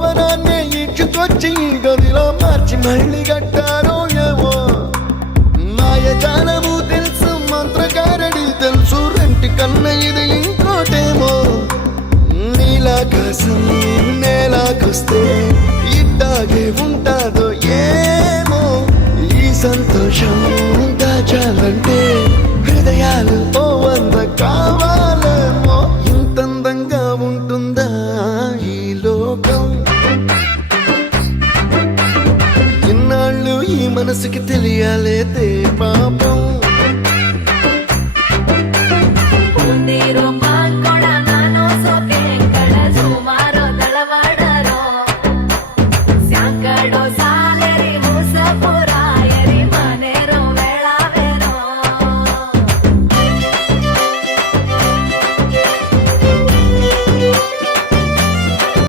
భవనాన్ని ఇచ్చుకొచ్చి గదిలో మార్చి మళ్ళీ కట్టారో ఏమో మాయజాలము తెలుసు మంత్రకారడి తెలుసు రెంటి కన్న ఇది ఇంకోటేమో నీలాకాశం నేలాకొస్తే ఇట్టాగే ఉంటాదో ఏమో ఈ సంతోషం దాచాలంటే హృదయాలు ఓ వంద కావాలేమో ఇంతందంగా ఉంటుందా ఈ లోకం ఇన్నాళ్ళు ఈ మనసుకి తెలియాలే